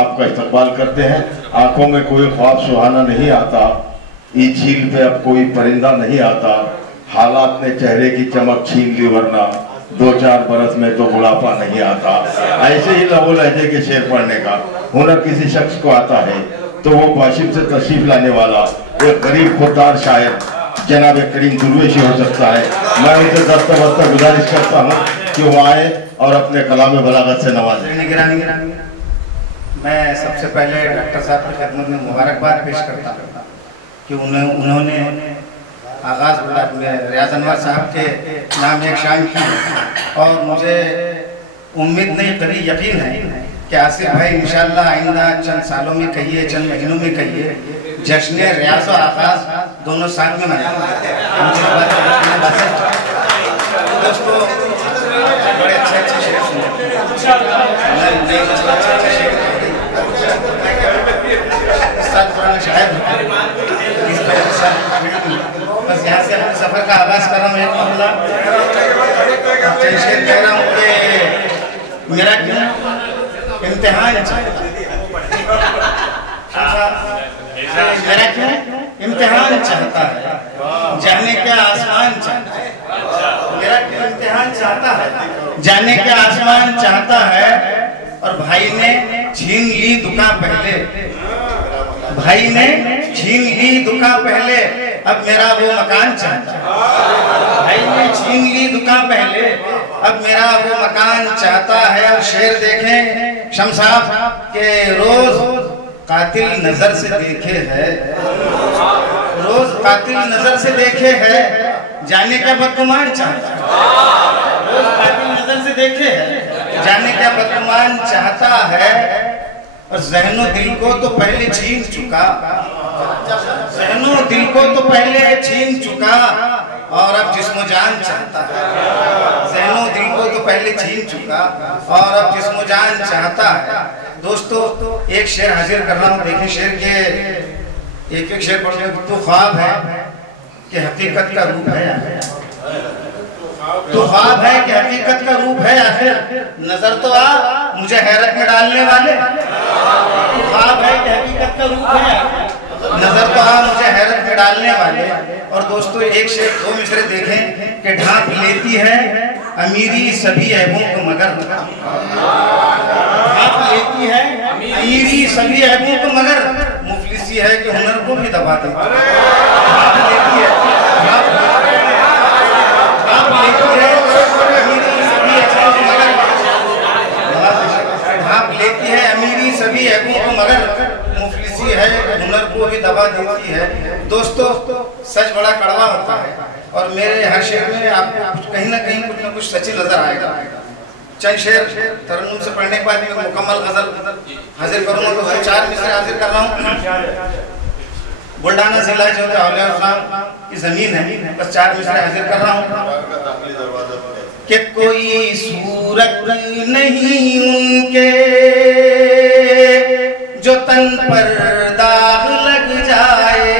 आपका इस्तकबाल करते हैं। आंखों में कोई ख्वाब सुहाना नहीं आता, इस झील पे अब कोई परिंदा नहीं आता, हालात ने चेहरे की चमक छीन ली वरना 2-4 बरस में तो बुढ़ापा नहीं आता। ऐसे ही लहू लहजे के शेर पढ़ने का हुनर किसी शख्स को आता है तो वो वाशिम से तशरीफ लाने वाला एक गरीब खुददार शायर जनाब करीम दुर्वेशी हो सकता है। मैं उनसे दस्ता वस्ता गुजारिश करता हूँ कि वो आए और अपने कलाम बलागत से नवाजें। मैं सबसे पहले डॉक्टर साहब की खिदमत में मुबारकबाद पेश करता हूँ कि उन्होंने आगाज़ रियाज अनवर साहब के नाम एक शान की और मुझे उम्मीद नहीं करी यकीन है कि आसिफ भाई इंशाअल्लाह आइंदा चंद सालों में कहिए, चंद महीनों में कहिए, जश्न रियाज और आगाज़ दोनों साथ में मनाएंगे। दोस्तों बड़े अच्छे शेर बस यहाँ से अपने सफर का आगाज कर रहा हूँ। शेर कह रहा हूँ कि मेरा क्यों इम्तिहान मेरा क्यों इम्तिहान चाहता है, जाने का आसमान चाहता है। मेरा क्यों इम्तिहान चाहता है, जाने का आसमान चाहता है। और भाई ने छीन ली दुका पहले, भाई ने छीन ली दुका पहले, अब मेरा वो मकान चाहता है। भाई ने छीन ली दुका पहले, अब मेरा वो मकान चाहता है। और शेर देखें शमसाब के रोज कातिल नजर से देखे है, रोज कातिल नजर से देखे है, जाने का बदगुमान चाहता है। रोज कातिल नजर से देखे है, जाने का बदगुमान चाहता है। और ज़हनो दिल को तो पहले छीन चुका, ज़हनो दिल को तो पहले छीन चुका और अब जिस्मो जान चाहता है। ज़हनो दिल को तो पहले छीन चुका और अब जिस्मो जान चाहता है। दोस्तों एक शेर हाजिर कर रहा हूँ, देखिए शेर के एक शेर पढ़ने तो ख्वाब है कि हकीकत का रूप है, तो ख्वाब है कि हकीकत का रूप है आखिर, नजर तो आ मुझे हैरत में डालने वाले। तो ख्वाब है कि हकीकत का रूप है, नजर तो आ मुझे हैरत में डालने वाले। और दोस्तों एक शेर दो मिसरे देखें कि ढांप लेती है अमीरी सभी ऐबों को मगर, ढांप लेती है अमीरी सभी ऐबों को मगर, मुफलिसी है कि हुनर को भी दबा दे। ढांप लेती है, ढांप लेती है अमीरी सभी ऐबों को मगर, मुफलिसी है हुनर को भी दबा देती है। दोस्तों सच बड़ा कड़वा होता है और मेरे हर शेर में आपको कहीं ना कहीं कुछ ना कुछ सच्ची नजर आएगा। चंद शेर तरन्नुम से पढ़ने के बाद मैं मुकम्मल गजल हाजिर करूंगा, तो 4 मिसरे हाजिर कर रहा हूँ। बुल्ढाना जिला जो है की जमीन है, बस 4 मिसरे हाजिर कर रहा हूँ। कि कोई सूरत नहीं उनके जो तन पर दाग लग जाए,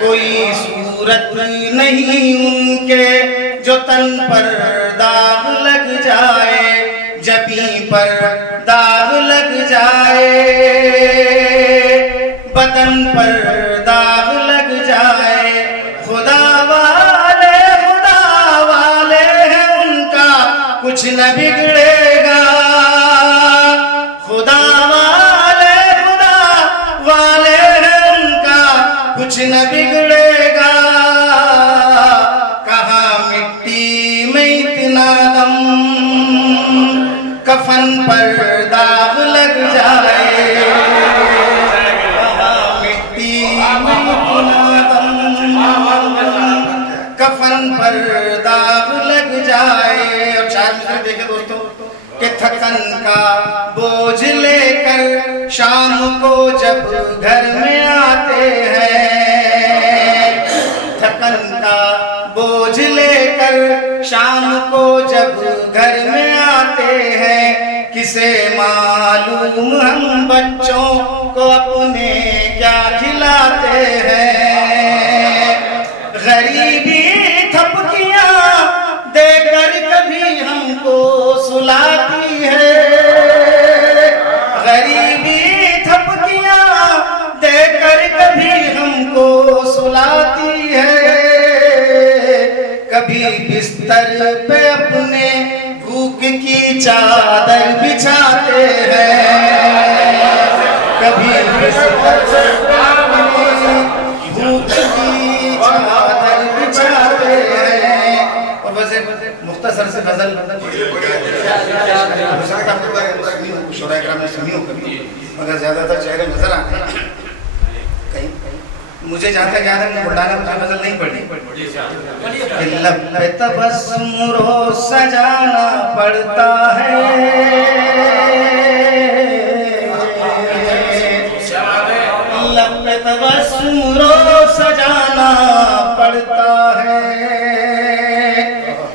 कोई सूरत नहीं उनके जो तन पर दाग लग जाए, जबीं पर दाग लग जाए, बदन पर दाग लग जाए। खुदा वाले हैं उनका कुछ न बिगड़ेगा, खुदा वाले हैं उनका कुछ न बिगड़ेगा। कहाँ मिट्टी में इतना दम, कफन पर दाग लग जाए, कहाँ मिट्टी में इतना दम, कफन पर दाग लग जाए। और 4 मिसरे देखे दोस्तों कि थकन का बोझ लेकर शाम को जब घर में आते हैं, थकन का बोझ लेकर शाम को जब घर में आते हैं, किसे मालूम हम बच्चों को अपने क्या खिलाते हैं। गरीबी थपकियां देकर कभी हमको सुलाती है, बिस्तर पे अपने भूख की चादर बिछाते हैं, कभी बिस्तर पे अपने भूख की चादर बिछाते हैं। और वैसे मुख्तसर से गजल मगर ज्यादातर चेहरे नजर आते हैं। कहीं मुझे जहाँ तक याद है बुढ़ाना मुझे गजल नहीं पढ़नी। लब पे तबस्सुम रोज सजाना पड़ता है, लब पे तबस्सुम रोज सजाना पड़ता है,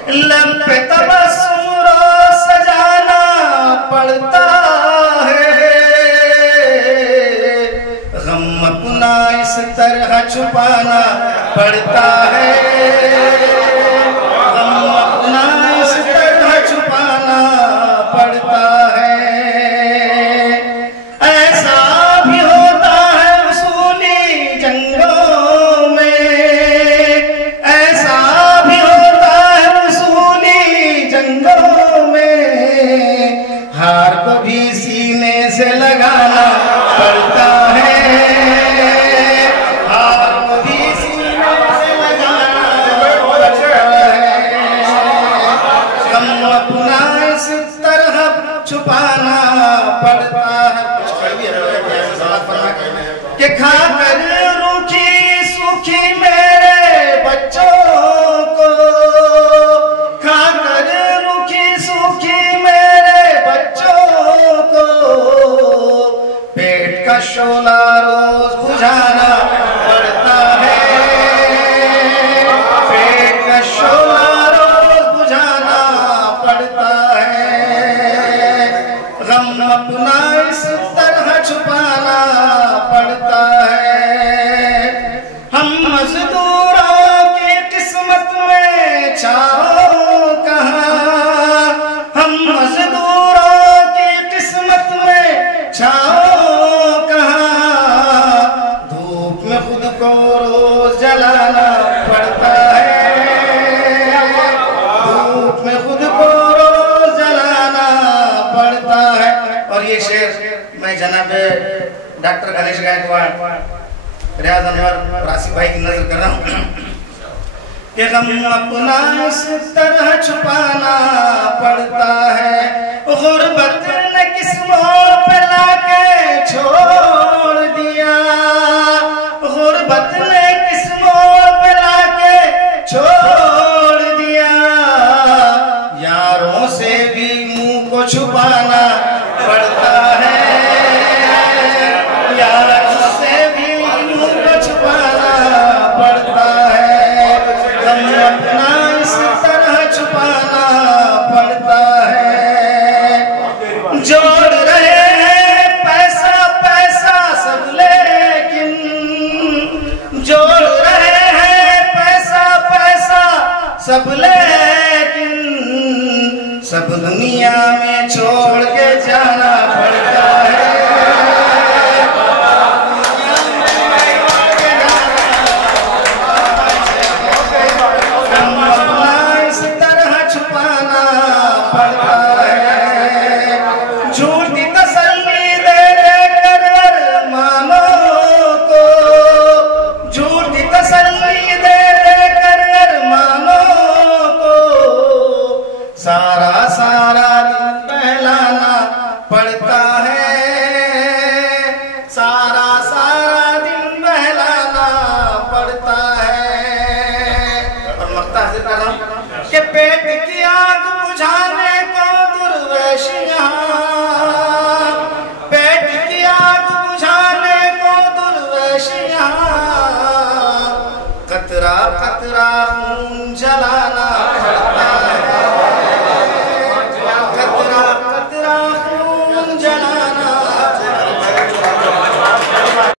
लब पे तबस्सुम रोज सजाना पड़ता है, गम अपना इस तरह छुपाना पड़ता है, गम अपना इस तरह छुपाना पड़ता है। ऐसा भी होता है उसूली जंगों में, ऐसा भी होता है उसूली जंगों में, हार को भी सीने से लगाना पड़ता है, हार को भी सीने से लगाना पड़ता है, गम अपना इस तरह छुपाना पड़ता है। कि खाकर रूखी सूखी मेरे बच्चों को, खाकर रूखी सूखी मेरे बच्चों को, पेट का शोला रोज बुझाना पड़ता है, पेट का शोला रोज बुझाना पड़ता है, गम अपना इस तरह छुपाना पड़ता है। हम मजदूरों की किस्मत में छाओ कहाँ, हम मजदूरों की किस्मत में छाओ कहाँ, धूप में खुद को रोज जलाना पड़ता है, धूप में खुद को रोज जलाना पड़ता है। और ये शेर मैं जनाब डॉक्टर गणेश गायकवाड़, रियाज अनवर, राशिद भाई की नजर कर रहा हूँ कि गम अपना इस तरह छुपाना पड़ता है, गुर्बत ने किस मोड़ पे लाके छोड़ दिया, गुर्बत ने किस मोड़ पे लाके छोड़ दिया, यारों से भी मुंह को छुपाना पड़ता है, यारों से भी मुंह को छुपाना पड़ता है, गम अपना इस तरह छुपाना पड़ता है। जोड़ रहे हैं पैसा पैसा सब, लेकिन जोड़ रहे हैं पैसा पैसा सब, लेकिन सब दुनिया में छोड़ के जाना पड़ता है, इस तरह छुपाना पड़ता है। झूठी तसल्ली दे देकर अरमानों को, झूठी तसल्ली दे देकर अरमानों को, सारा सारा दिन बहलाना पड़ता